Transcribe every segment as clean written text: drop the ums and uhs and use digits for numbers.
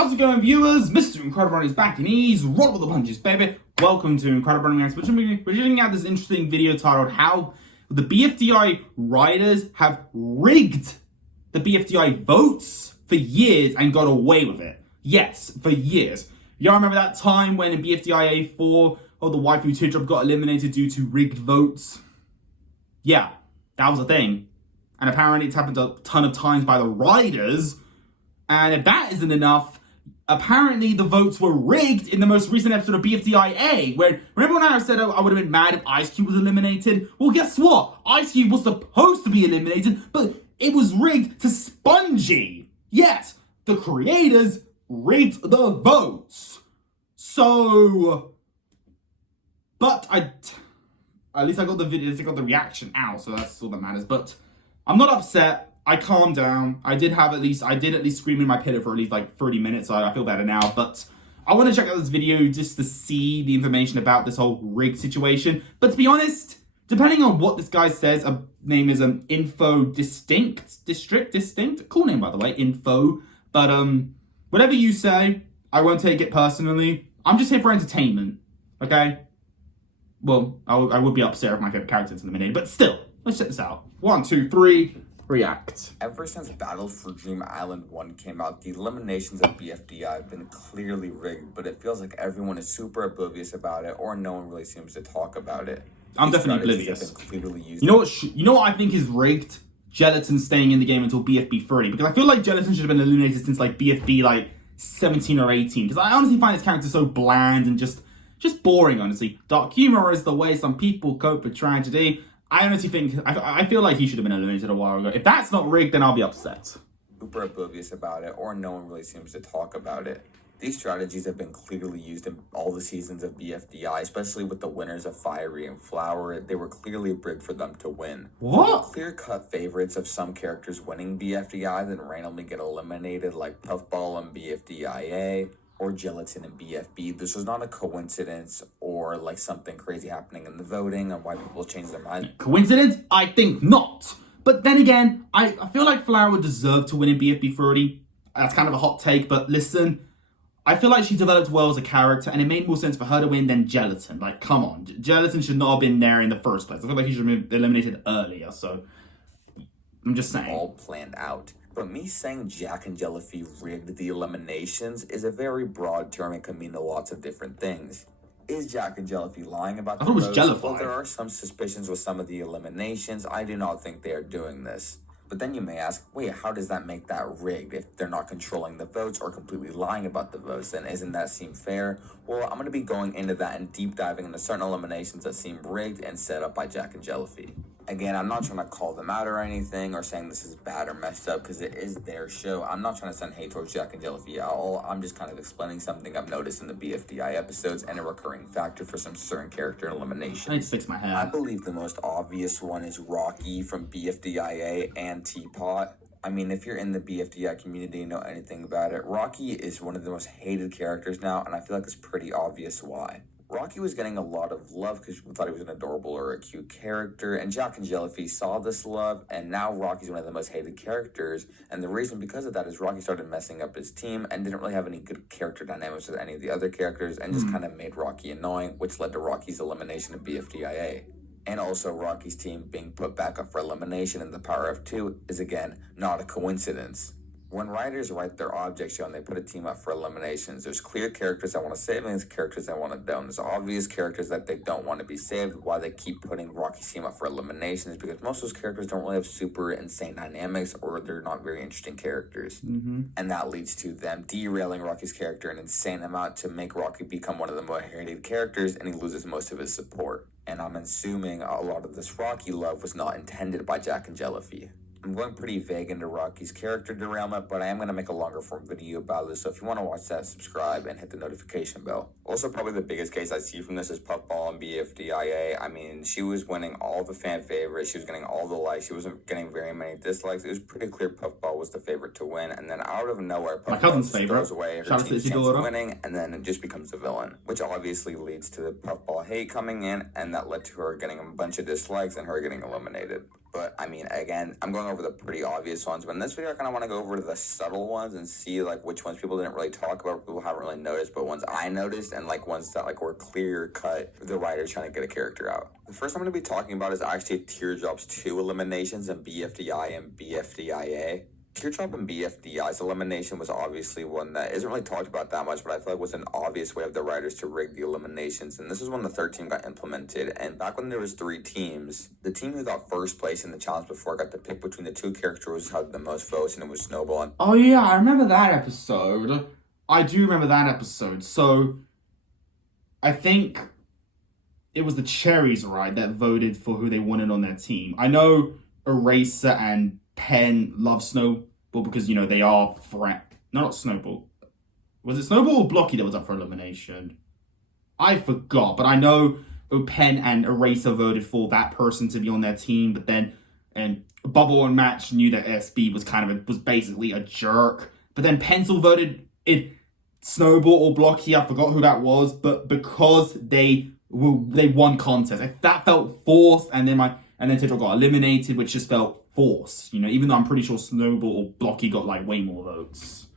How's it going, viewers? Mr. Incredi-Brony is back and he's rolled with the punches, baby. Welcome to Incredi-Brony Reacts. We're checking out this interesting video titled How the BFDI Riders Have Rigged the BFDI Votes for years and got away with it. Yes, for years. Y'all remember that time when in BFDI A4, the waifu teardrop got eliminated due to rigged votes? Yeah, that was a thing. And apparently it's happened a ton of times by the riders. And if that isn't enough, apparently the votes were rigged in the most recent episode of BFDI A, where, remember when I said I would have been mad if Ice Cube was eliminated? Well, guess what? Ice Cube was supposed to be eliminated, but it was rigged to Spongy. Yes, the creators rigged the votes. So, but at least I got the video, at least I got the reaction out, so that's all that matters. But I'm not upset. I calmed down. I did at least scream in my pillow for at least like 30 minutes, so I feel better now. But I want to check out this video just to see the information about this whole rig situation. But to be honest, depending on what this guy says, a name is Info Distinct. Cool name, by the way, Info. But whatever you say, I won't take it personally. I'm just here for entertainment, okay? Well, I would be upset if my favorite character is eliminated, but still, let's check this out. 1, 2, 3, react. Ever since Battle for Dream Island 1 came out, the eliminations of BFDI have been clearly rigged, but it feels like everyone is super oblivious about it, or no one really seems to talk about it. I'm definitely oblivious. You know what I think is rigged? Gelatin staying in the game until BFB 30, because I feel like Gelatin should have been eliminated since like BFB like 17 or 18, because I honestly find his character so bland and just boring, honestly. Dark humor is the way some people cope with tragedy. I honestly think, I feel like he should have been eliminated a while ago. If that's not rigged, then I'll be upset. Super oblivious about it, or no one really seems to talk about it. These strategies have been clearly used in all the seasons of BFDI, especially with the winners of Fiery and Flower. They were clearly rigged for them to win. What? Clear-cut favorites of some characters winning BFDI then randomly get eliminated, like Puffball and BFDIA, or Gelatin and BFB. This was not a coincidence or like something crazy happening in the voting and why people change their mind. Coincidence? I think not. But then again, I feel like Flower deserved to win in BFB 30. That's kind of a hot take, but listen, I feel like she developed well as a character and it made more sense for her to win than Gelatin. Like, come on. Gelatin should not have been there in the first place. I feel like he should have been eliminated earlier, so I'm just saying. All planned out. But me saying Jacknjellify rigged the eliminations is a very broad term and can mean lots of different things. Is Jacknjellify lying about the votes? I thought it was Jellify. Well, there are some suspicions with some of the eliminations. I do not think they are doing this. But then you may ask, wait, how does that make that rigged? If they're not controlling the votes or completely lying about the votes, then isn't that seem fair? Well, I'm going to be going into that and deep diving into certain eliminations that seem rigged and set up by Jacknjellify. Again, I'm not trying to call them out or anything or saying this is bad or messed up because it is their show. I'm not trying to send hate towards Jacknjellify at all. I'm just kind of explaining something I've noticed in the BFDI episodes and a recurring factor for some certain character eliminations. I need to fix my hair. I believe the most obvious one is Rocky from BFDIA and Teapot. I mean, if you're in the BFDI community and know anything about it, Rocky is one of the most hated characters now, and I feel like it's pretty obvious why. Rocky was getting a lot of love because we thought he was an adorable or a cute character, and Jacknjellify saw this love, and now Rocky's one of the most hated characters, and the reason because of that is Rocky started messing up his team and didn't really have any good character dynamics with any of the other characters, and just kind of made Rocky annoying, which led to Rocky's elimination of BFDIA. And also Rocky's team being put back up for elimination in the Power of 2 is, again, not a coincidence. When writers write their object show and they put a team up for eliminations, there's clear characters that want to save and there's characters that want to down. There's obvious characters that they don't want to be saved. Why they keep putting Rocky's team up for eliminations because most of those characters don't really have super insane dynamics or they're not very interesting characters. And that leads to them derailing Rocky's character an insane amount to make Rocky become one of the more hated characters and he loses most of his support. And I'm assuming a lot of this Rocky love was not intended by Jacknjellify. I'm going pretty vague into Rocky's character derailment, but I am going to make a longer form video about this, so if you want to watch that, subscribe and hit the notification bell. Also, probably the biggest case I see from this is Puffball and BFDIA. I mean, she was winning all the fan favorites, she was getting all the likes, she wasn't getting very many dislikes. It was pretty clear Puffball was the favorite to win, and then out of nowhere, Puffball just throws away her team's chance of winning, and then it just becomes the villain, which obviously leads to the Puffball hate coming in, and that led to her getting a bunch of dislikes and her getting eliminated. But I mean, again, I'm going over the pretty obvious ones. But in this video, I kind of want to go over the subtle ones and see like which ones people didn't really talk about, people haven't really noticed, but ones I noticed, and like ones that like were clear cut, the writer's trying to get a character out. The first I'm going to be talking about is actually Teardrop's 2 eliminations in BFDI and BFDIA. Teardrop and BFDI's elimination was obviously one that isn't really talked about that much, but I feel like was an obvious way of the writers to rig the eliminations. And this was when the third team got implemented. And back when there was 3 teams, the team who got first place in the challenge before got to pick between the 2 characters who had the most votes, and it was Snowball. Oh yeah, I remember that episode. I do remember that episode. So, I think it was the Cherries, right, that voted for who they wanted on their team. I know Eraser and Pen love Snowball because, you know, they are friends. No, not Snowball. Was it Snowball or Blocky that was up for elimination? I forgot, but I know Pen and Eraser voted for that person to be on their team, but then and Bubble and Match knew that SB was was basically a jerk. But then Pencil voted in Snowball or Blocky, I forgot who that was, but because they won contest, that felt forced, and then Teardrop got eliminated, which just felt forced, you know, even though I'm pretty sure Snowball or Blocky got like way more votes.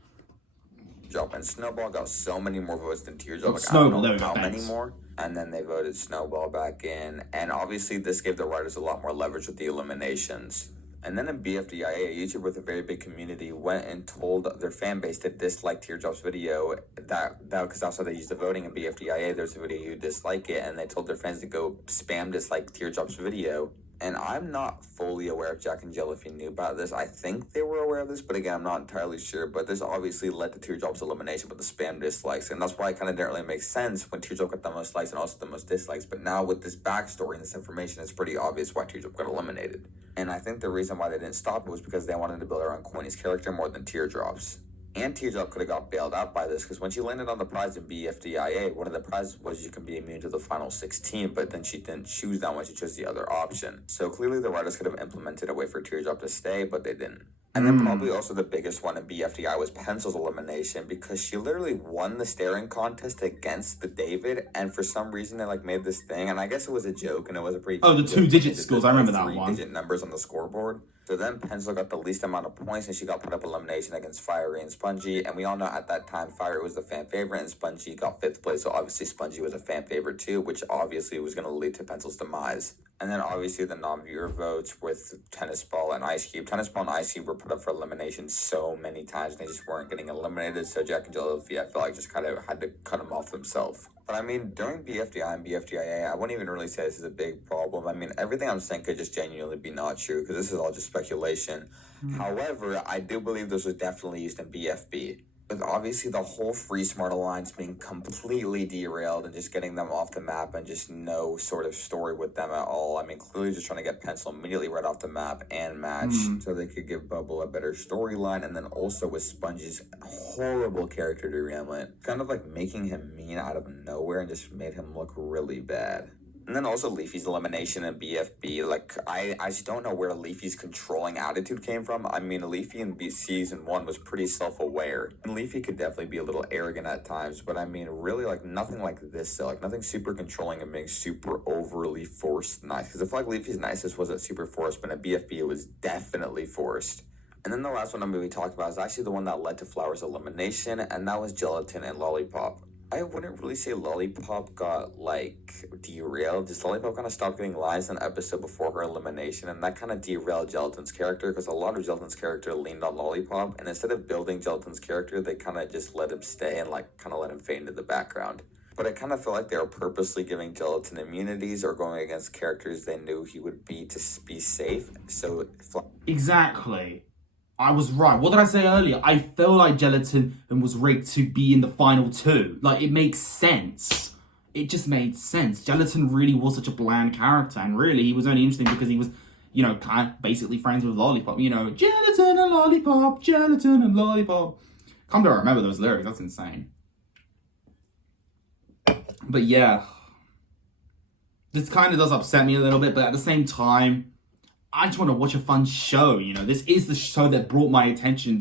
And Snowball got so many more votes than Teardrop. Like, Snowball, I don't know how many more. And then they voted Snowball back in. And obviously this gave the writers a lot more leverage with the eliminations. And then in BFDIA, a YouTuber with a very big community went and told their fan base to dislike Teardrop's video. That because that's how they used the voting in BFDIA. There's a video you dislike it, and they told their fans to go spam dislike Teardrop's video. And I'm not fully aware if Jacknjellify knew about this. I think they were aware of this, but again, I'm not entirely sure. But this obviously led to Teardrop's elimination with the spam dislikes. And that's why it kind of didn't really make sense when Teardrop got the most likes and also the most dislikes. But now with this backstory and this information, it's pretty obvious why Teardrop got eliminated. And I think the reason why they didn't stop it was because they wanted to build around Coiney's character more than Teardrop's. And Teardrop could have got bailed out by this, because when she landed on the prize in BFDIA, one of the prizes was you can be immune to the final 16, but then she didn't choose that one, she chose the other option. So clearly the writers could have implemented a way for Teardrop to stay, but they didn't. And then probably also the biggest one in BFDI was Pencil's elimination, because she literally won the staring contest against the David, and for some reason they like made this thing, and I guess it was a joke, and it was a pretty... Oh, the 2-digit scores, I remember that one. 3-digit numbers on the scoreboard. So then Pencil got the least amount of points, and she got put up elimination against Fiery and Spongy. And we all know at that time Fiery was the fan favorite and Spongy got 5th place. So obviously Spongy was a fan favorite too, which obviously was going to lead to Pencil's demise. And then obviously the non-viewer votes with Tennis Ball and Ice Cube. Tennis Ball and Ice Cube were put up for elimination so many times, and they just weren't getting eliminated. So Jacknjellify, I feel like, just kind of had to cut them off himself. But I mean, during BFDI and BFDIA, I wouldn't even really say this is a big problem. I mean, everything I'm saying could just genuinely be not true, because this is all just speculation. However, I do believe this was definitely used in BFB. With obviously the whole Free Smart Alliance being completely derailed and just getting them off the map and just no sort of story with them at all. I mean, clearly just trying to get Pencil immediately right off the map and Match so they could give Bubble a better storyline. And then also with Spongy's horrible character derailment, kind of like making him mean out of nowhere and just made him look really bad. And then also Leafy's elimination in BFB. Like, I just don't know where Leafy's controlling attitude came from. I mean, Leafy in Season 1 was pretty self-aware. And Leafy could definitely be a little arrogant at times. But I mean, really, like, nothing like this. Like, nothing super controlling and being super overly forced nice. Because I feel like Leafy's nicest wasn't super forced, but in BFB it was definitely forced. And then the last one I'm going to be talking about is actually the one that led to Flower's elimination. And that was Gelatin and Lollipop. I wouldn't really say Lollipop got, like, derailed. Just Lollipop kind of stopped getting lines in an episode before her elimination, and that kind of derailed Gelatin's character, because a lot of Gelatin's character leaned on Lollipop, and instead of building Gelatin's character, they kind of just let him stay and, like, kind of let him fade into the background. But I kind of feel like they were purposely giving Gelatin immunities or going against characters they knew he would be to be safe, so... Exactly. I was right. What did I say earlier? I feel like Gelatin was rigged to be in the final 2. Like, it makes sense. It just made sense. Gelatin really was such a bland character, and really, he was only interesting because he was, you know, kind of basically friends with Lollipop. You know, Gelatin and Lollipop, Gelatin and Lollipop. Come to remember those lyrics. That's insane. But yeah, this kind of does upset me a little bit, but at the same time, I just want to watch a fun show, you know. This is the show that brought my attention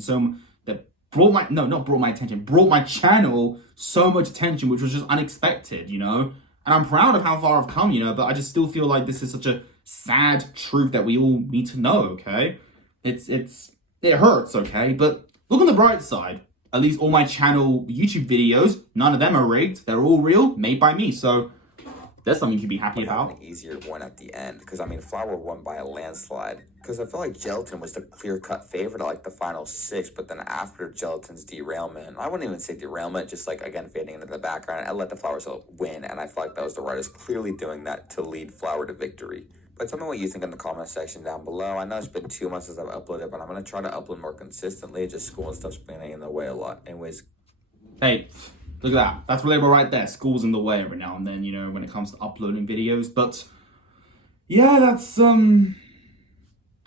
brought my channel so much attention, which was just unexpected, you know. And I'm proud of how far I've come, you know, but I just still feel like this is such a sad truth that we all need to know, okay? It hurts, okay? But look on the bright side. At least all my channel YouTube videos, none of them are rigged. They're all real, made by me. So that's something you can be happy about. An easier one at the end, because I mean, Flower won by a landslide. Because I feel like Gelatin was the clear-cut favorite at like the final 6, but then after Gelatin's derailment, I wouldn't even say derailment, just like again fading into the background, I let the Flowers win, and I feel like that was the writers clearly doing that to lead Flower to victory. But tell me what you think in the comment section down below. I know it's been 2 months since I've uploaded, but I'm going to try to upload more consistently. Just school and stuff's been in the way a lot. Anyways. Hey, look at that. That's relatable right there. School's in the way every now and then, you know, when it comes to uploading videos. But, yeah, that's, you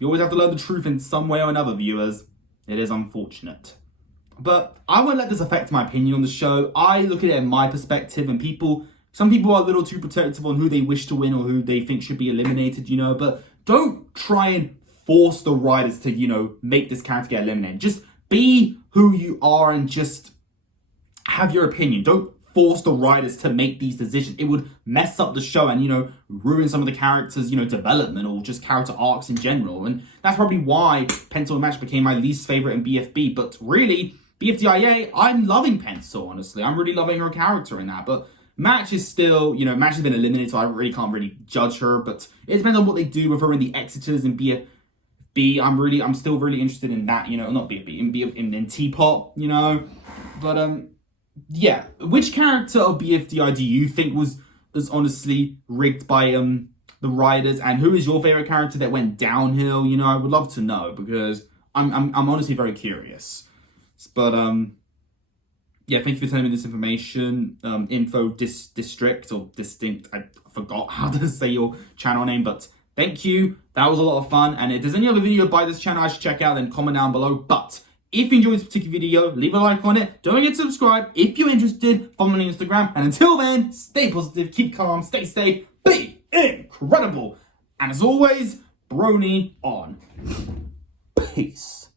always have to learn the truth in some way or another, viewers. It is unfortunate. But I won't let this affect my opinion on the show. I look at it in my perspective, and some people are a little too protective on who they wish to win or who they think should be eliminated, you know, but don't try and force the writers to, you know, make this character get eliminated. Just be who you are and just have your opinion. Don't force the writers to make these decisions. It would mess up the show and, you know, ruin some of the characters', you know, development or just character arcs in general. And that's probably why Pencil Match became my least favorite in BFB. But really, BFDIA, I'm loving Pencil, honestly. I'm really loving her character in that. But Match is still, you know, Match has been eliminated, so I really can't really judge her. But it depends on what they do with her in the Exiters and BFB. I'm still really interested in that, you know, not BFB, in Teapot, you know. But, yeah. Which character of BFDI do you think was honestly rigged by the writers? And who is your favorite character that went downhill? You know, I would love to know, because I'm honestly very curious. But, yeah, thank you for telling me this information. Info District or Distinct. I forgot how to say your channel name, but thank you. That was a lot of fun. And if there's any other video by this channel I should check out, then comment down below. But if you enjoyed this particular video, leave a like on it. Don't forget to subscribe. If you're interested, follow me on Instagram. And until then, stay positive, keep calm, stay safe, be incredible. And as always, Brony on. Peace.